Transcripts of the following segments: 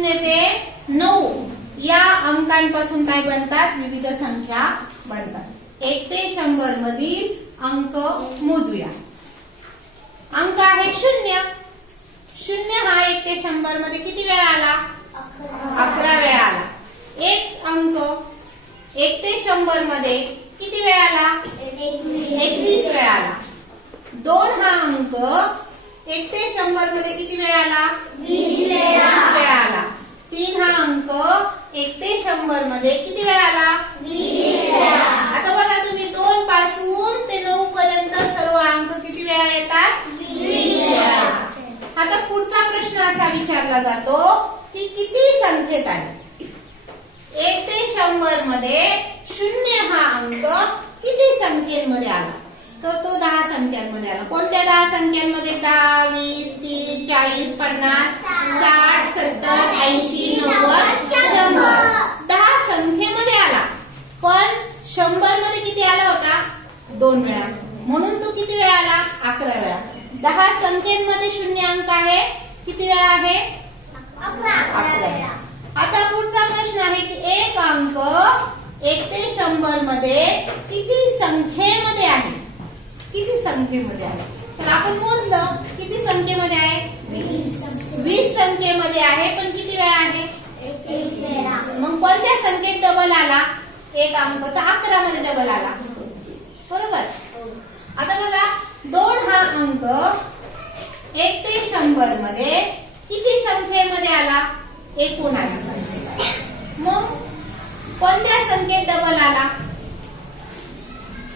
0 ते 9 या अंकांपासून काय बनतात? विविध संख्या बनतात. 1 ते 100 मधील अंक मोजूया. अंक आहे 0. 0 हा 1 ते 100 मध्ये किती वेळा आला? 11 वेळा आला. एक अंक 1 ते 100 मध्ये किती वेळा आला? 21 वेळा आला. 2 हा अंक 1 ते 100 मध्ये किती वेळा आला? 20 वेळा आला. 3 हा अंक 1 ते 100 मध्ये किती वेळा आला? 20 वेळा. आता बघा तुम्ही 2 पासून ते 9 पर्यंत सर्व अंक किती वेळा येतात? 20 वेळा. आता पुढचा प्रश्न असा विचारला जातो की किती संख्येत आहे? 1 ते 100 मध्ये 0 हा अंक किती संख्येमध्ये आला? तर तो 10 संख्यांमध्ये आला. कोणत्या 10 संख्यांमध्ये? 10, 20, 30, 40, 50, 60, 70, 80, 90, 100. 10 संख्येमध्ये आला. पण 100 मध्ये किती आला होता? 2 वेळा. म्हणून तो किती वेळा आला? 11 वेळा. 10 संख्येमध्ये 0 अंक आहे. किती वेळा आहे? 11 वेळा. आता पुढचा प्रश्न आहे की एक अंक 1 ते 100 मध्ये किती संख्येमध्ये आहे? किती संख्येमध्ये आहे? तर आपण मोजलं किती संख्येमध्ये आहे? 20 संख्येमध्ये आहे. पण किती वेळा आहे? 21 वेळा. मग कोणत्या संख्येत डबल आला? एक अंक तर 11 मध्ये डबल आला. बरोबर. आता बघा 2 हा अंक 1 ते 100 मध्ये किती संख्येमध्ये आला? 19 संख्येत. मग कोणत्या संख्येत डबल आला?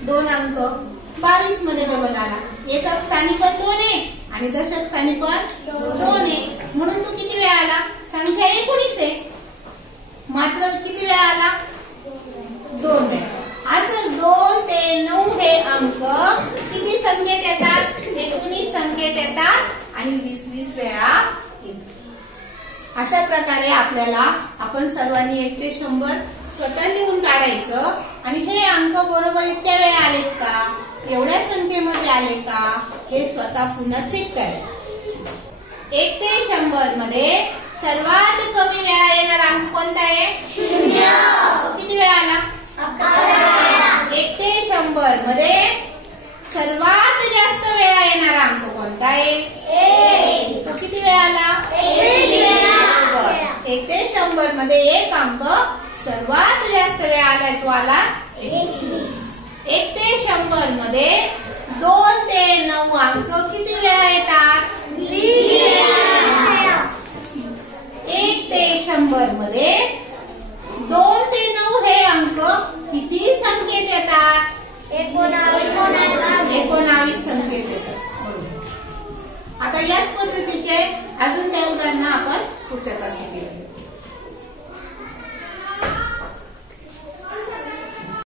2 अंक 22 मध्ये डबल आला. एकक स्थानी पण 2 आहे आणि दशक स्थानी पण 2 आहे. म्हणून तो किती वेळा आला? संख्या 19 आहे. मात्र किती वेळा आला? 2 वेळा. असं 2 ते 9 हे अंक किती संख्येत येतात? 19 संख्येत येतात आणि 20 वेळा येतात. अशा प्रकारे आपल्याला आपण सर्वांनी 1 ते 100 स्वतः लिहून काढायचं आणि हे अंक बरोबर इतक्या वेळा आलेत का? एवढ्या संख्येमध्ये आले का? हे स्वतः पुन्हा चेक करायचं. 1 ते 100 मध्ये सर्वात कमी वेळा येणारा अंक कोणता आहे? 0. किती वेळा आला? 11. 1 ते 100 मध्ये सर्वात जास्त वेळा येणारा अंक कोणता आहे? 1. तो किती वेळा आला? 21 वेळा. 1 ते 100 मध्ये एक अंक सर्वात जास्त वेळा आलाय तो आला 21. 1 ते 100 मध्ये 2 ते 9 अंक किती वेळा येतात? 20 वेळा. 1 ते 100 मध्ये 2 ते 9 हे अंक किती संख्येत येतात? 19 संख्येत येतात. आता याच पद्धतीचे अजून त्या उदाहरण आपण